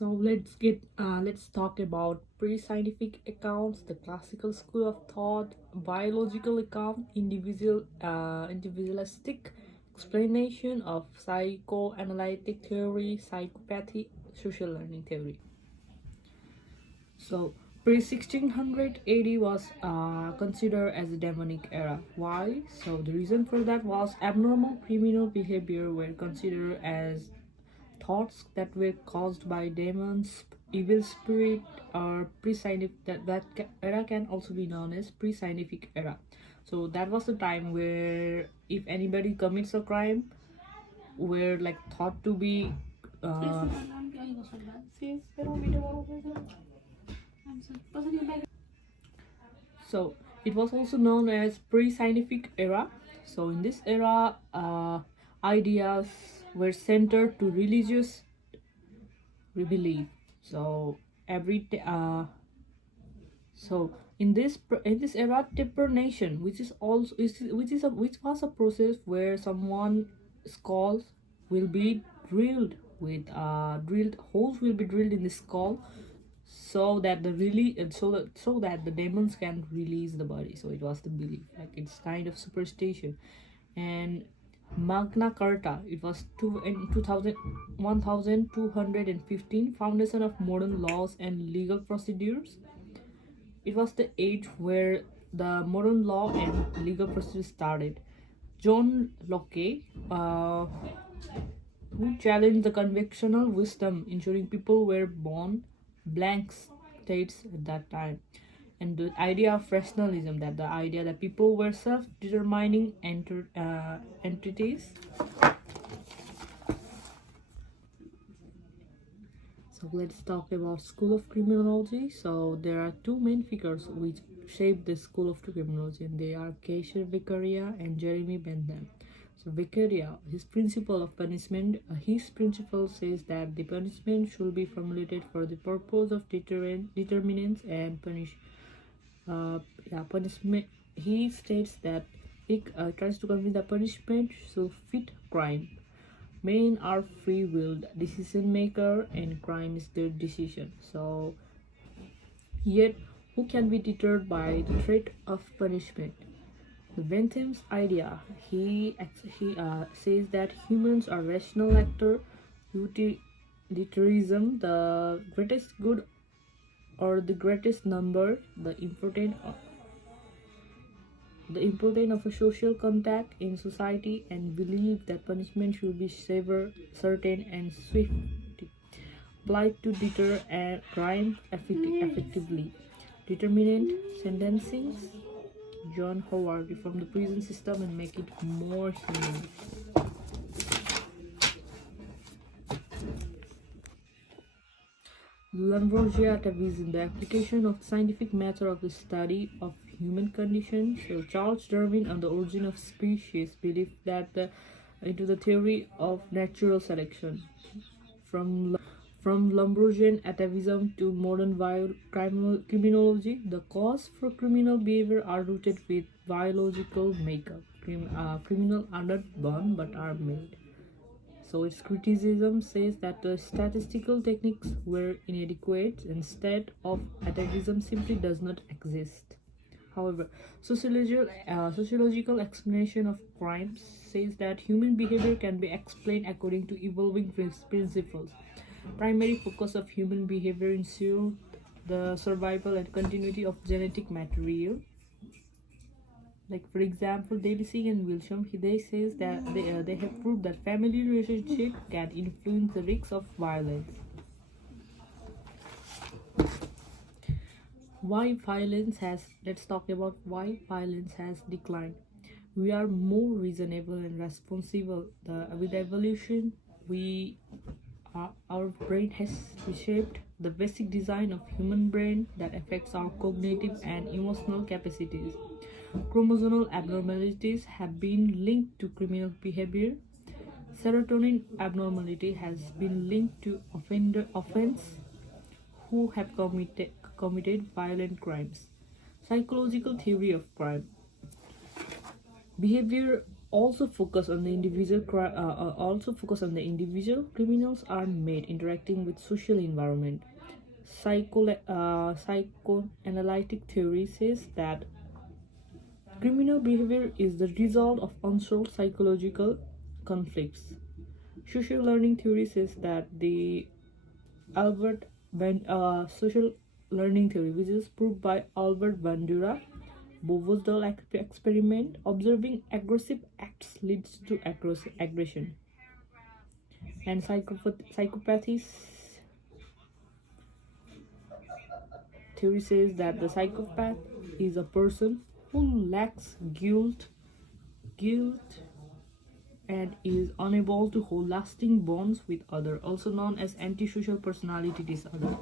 So let's talk about pre-scientific accounts, the classical school of thought, biological account, individualistic explanation of psychoanalytic theory, psychopathy, social learning theory. So pre 1600 AD was considered as a demonic era. Why? So the reason for that was abnormal criminal behavior were considered as thoughts that were caused by demons, evil spirit, or pre-scientific. Era can also be known as pre-scientific era. So that was the time where if anybody commits a crime, were like thought to be. Uh, so it was also known as pre-scientific era. So in this era, ideas were centered to religious belief. So every so in this era, nation, which is also which was a process where someone skulls will be drilled with drilled holes will be drilled in the skull, so that the really so that the demons can release the body. So it was the belief, like it's kind of superstition. And Magna Carta, it was in 1215, foundation of modern laws and legal procedures. It was the age where the modern law and legal procedures started. John Locke, uh, who challenged the conventional wisdom, ensuring people were born blank states at that time. And the idea of rationalism, that the idea that people were self-determining entities. So let's talk about School of Criminology. So there are two main figures which shaped the School of Criminology, and they are Caesar Beccaria and Jeremy Bentham. So Beccaria, his principle of punishment, his principle says that the punishment should be formulated for the purpose of determinants and punishment. He states that he tries to convince the punishment should fit crime. Men are free-willed decision maker, and crime is their decision. So, yet, who can be deterred by the threat of punishment? The Bentham's idea, he says that humans are rational actor, utilitarianism, the greatest good or the greatest number, the importance of a social contact in society, and believe that punishment should be severe, certain, and swift, applied to deter a crime effectively. Determinant sentencing. John Howard reform the prison system and make it more humane. Lambrosia atavism, the application of scientific method of the study of human condition. So Charles Darwin on the origin of species believed that into the theory of natural selection. From Lombrosian atavism to modern criminology, the cause for criminal behavior are rooted with biological makeup. Criminal are not born but are made. So its criticism says that the statistical techniques were inadequate, instead of atavism simply does not exist. However, sociological explanation of crimes says that human behavior can be explained according to evolving principles. Primary focus of human behavior ensure the survival and continuity of genetic material. Like for example, Davising and Wilsham, they says that they have proved that family relationship can influence the risks of violence. Why violence has Let's talk about why violence has declined. We are more reasonable and responsible. With evolution, our brain has reshaped the basic design of human brain that affects our cognitive and emotional capacities. Chromosomal abnormalities have been linked to criminal behavior. Serotonin abnormality has been linked to offense who have committed violent crimes. Psychological theory of crime. Behavior also focus on the individual. Criminals are made interacting with social environment. Psychoanalytic theory says that criminal behavior is the result of unsolved psychological conflicts. Social learning theory says that the Albert social learning theory, which is proved by Albert Bandura, Bovo's experiment, observing aggressive acts leads to aggression. And psychopathy theory says that the psychopath is a person who lacks guilt, and is unable to hold lasting bonds with others, also known as antisocial personality disorder.